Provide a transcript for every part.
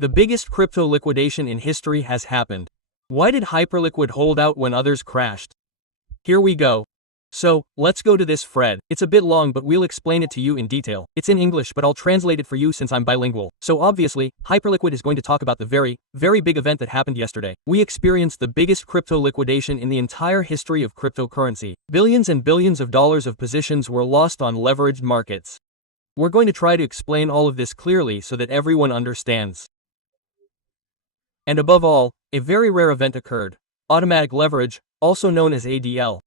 The biggest crypto liquidation in history has happened. Why did Hyperliquid hold out when others crashed? Here we go. So, let's go to this thread. It's a bit long but we'll explain it to you in detail. It's in English but I'll translate it for you since I'm bilingual. So obviously, Hyperliquid is going to talk about the very big event that happened yesterday. We experienced the biggest crypto liquidation in the entire history of cryptocurrency. Billions and billions of dollars of positions were lost on leveraged markets. We're going to try to explain all of this clearly so that everyone understands. And above all, a very rare event occurred. Automatic leverage, also known as ADL.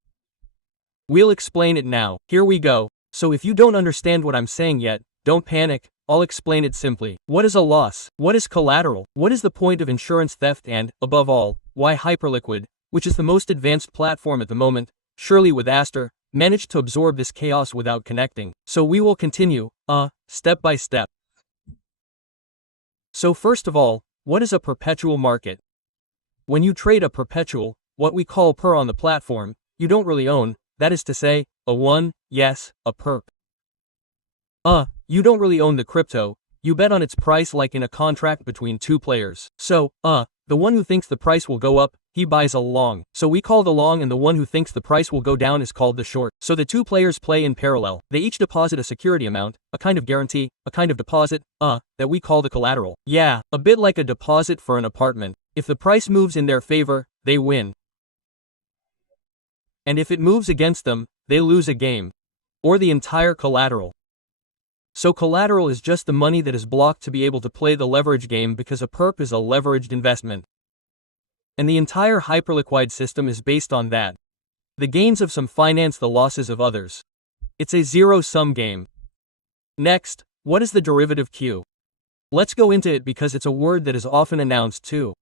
We'll explain it now. Here we go. So if you don't understand what I'm saying yet, don't panic, I'll explain it simply. What is a loss? What is collateral? What is the point of insurance theft and, above all, why Hyperliquid, which is the most advanced platform at the moment, surely with Aster, managed to absorb this chaos without connecting. So we will continue, step by step. So first of all, what is a perpetual market? When you trade a perpetual, what we call per on the platform, you don't really own, that is to say, a perp. You don't really own the crypto, you bet on its price like in a contract between two players. So, the one who thinks the price will go up, he buys a long. So we call the long and the one who thinks the price will go down is called the short. So the two players play in parallel. They each deposit a security amount, a kind of guarantee, a kind of deposit, that we call the collateral. Yeah, a bit like a deposit for an apartment. If the price moves in their favor, they win. And if it moves against them, they lose a game. Or the entire collateral. So collateral is just the money that is blocked to be able to play the leverage game because a perp is a leveraged investment. And the entire Hyperliquid system is based on that. The gains of some finance the losses of others. It's a zero-sum game. Next, what is the derivative Q? Let's go into it because it's a word that is often announced too.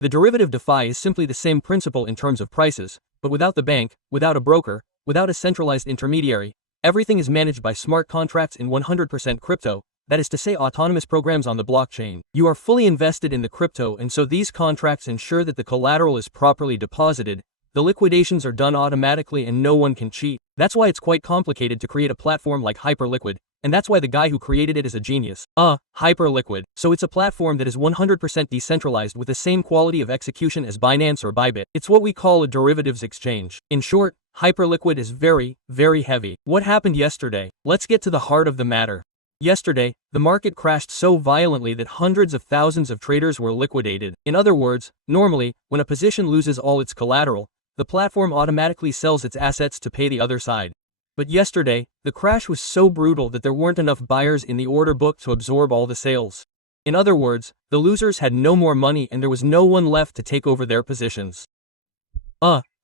The derivative DeFi is simply the same principle in terms of prices, but without the bank, without a broker, without a centralized intermediary, everything is managed by smart contracts in 100% crypto, that is to say autonomous programs on the blockchain. You are fully invested in the crypto and so these contracts ensure that the collateral is properly deposited, the liquidations are done automatically and no one can cheat. That's why it's quite complicated to create a platform like Hyperliquid, and that's why the guy who created it is a genius. Hyperliquid. So it's a platform that is 100% decentralized with the same quality of execution as Binance or Bybit. It's what we call a derivatives exchange. In short, Hyperliquid is very heavy. What happened yesterday? Let's get to the heart of the matter. Yesterday, the market crashed so violently that hundreds of thousands of traders were liquidated. In other words, normally, when a position loses all its collateral, the platform automatically sells its assets to pay the other side. But yesterday, the crash was so brutal that there weren't enough buyers in the order book to absorb all the sales. In other words, the losers had no more money and there was no one left to take over their positions.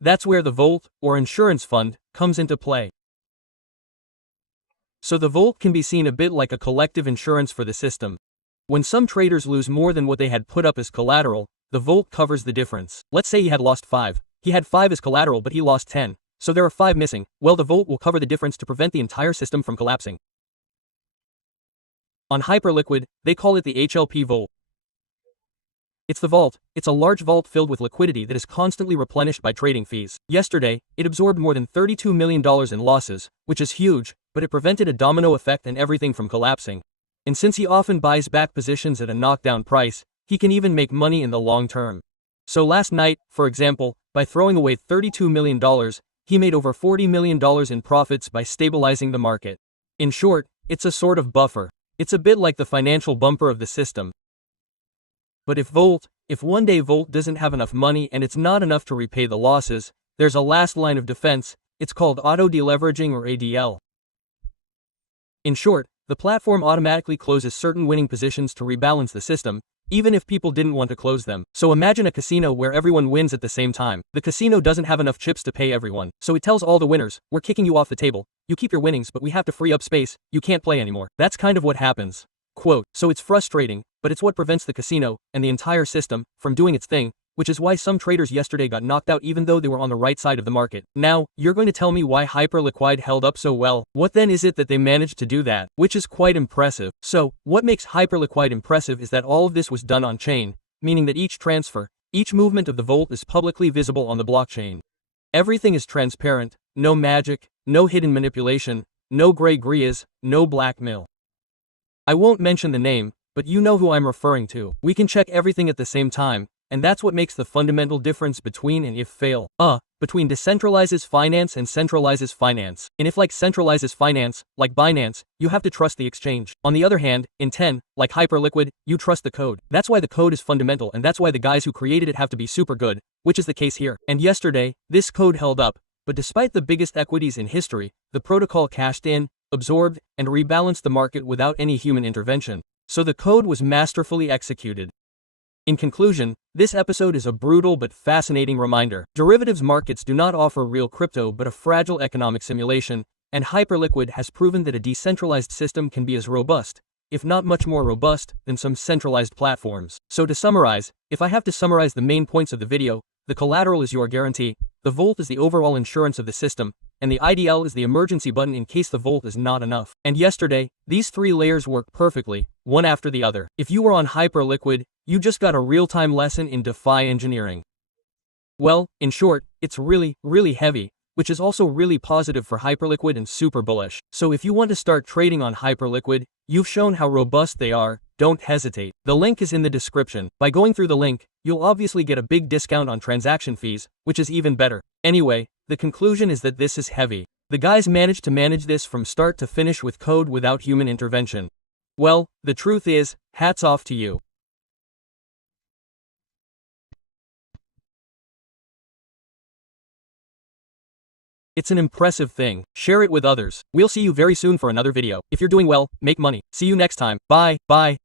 That's where the Vault, or insurance fund, comes into play. So the Vault can be seen a bit like a collective insurance for the system. When some traders lose more than what they had put up as collateral, the Vault covers the difference. Let's say he had lost 5. He had 5 as collateral but he lost 10. So there are 5 missing. Well, the Vault will cover the difference to prevent the entire system from collapsing. On Hyperliquid, they call it the HLP Vault. It's the vault. It's a large vault filled with liquidity that is constantly replenished by trading fees. Yesterday, it absorbed more than $32 million in losses, which is huge, but it prevented a domino effect and everything from collapsing. And since he often buys back positions at a knockdown price, he can even make money in the long term. So last night, for example, by throwing away $32 million, he made over $40 million in profits by stabilizing the market. In short, it's a sort of buffer. It's a bit like the financial bumper of the system. But if one day Vault doesn't have enough money and it's not enough to repay the losses, there's a last line of defense. It's called auto-deleveraging or ADL. In short, the platform automatically closes certain winning positions to rebalance the system, even if people didn't want to close them. So imagine a casino where everyone wins at the same time. The casino doesn't have enough chips to pay everyone, so it tells all the winners, we're kicking you off the table, you keep your winnings but we have to free up space, you can't play anymore. That's kind of what happens. Quote, so it's frustrating, but it's what prevents the casino, and the entire system, from doing its thing, which is why some traders yesterday got knocked out even though they were on the right side of the market. Now, you're going to tell me why Hyperliquid held up so well. What then is it that they managed to do that? Which is quite impressive. So, what makes Hyperliquid impressive is that all of this was done on chain, meaning that each transfer, each movement of the Vault is publicly visible on the blockchain. Everything is transparent, no magic, no hidden manipulation, no gray areas, no blackmail. I won't mention the name, but you know who I'm referring to. We can check everything at the same time, and that's what makes the fundamental difference between and if fail. Between decentralizes finance and centralizes finance. And if like centralizes finance, like Binance, you have to trust the exchange. On the other hand, in 10, like Hyperliquid, you trust the code. That's why the code is fundamental, and that's why the guys who created it have to be super good, which is the case here. And yesterday, this code held up, but despite the biggest equities in history, the protocol cashed in, absorbed, and rebalanced the market without any human intervention. So the code was masterfully executed. In conclusion, this episode is a brutal but fascinating reminder. Derivatives markets do not offer real crypto but a fragile economic simulation, and Hyperliquid has proven that a decentralized system can be as robust, if not much more robust, than some centralized platforms. So to summarize, if I have to summarize the main points of the video, the collateral is your guarantee, the vault is the overall insurance of the system, and the IDL is the emergency button in case the vault is not enough. And yesterday, these three layers work perfectly, one after the other. If you were on Hyperliquid, you just got a real-time lesson in DeFi engineering. Well, in short, it's really, really heavy, which is also really positive for Hyperliquid and super bullish. So if you want to start trading on Hyperliquid, you've shown how robust they are, don't hesitate. The link is in the description. By going through the link, you'll obviously get a big discount on transaction fees, which is even better. Anyway, the conclusion is that this is heavy. The guys managed to manage this from start to finish with code without human intervention. Well, the truth is, hats off to you. It's an impressive thing. Share it with others. We'll see you very soon for another video. If you're doing well, make money. See you next time. Bye.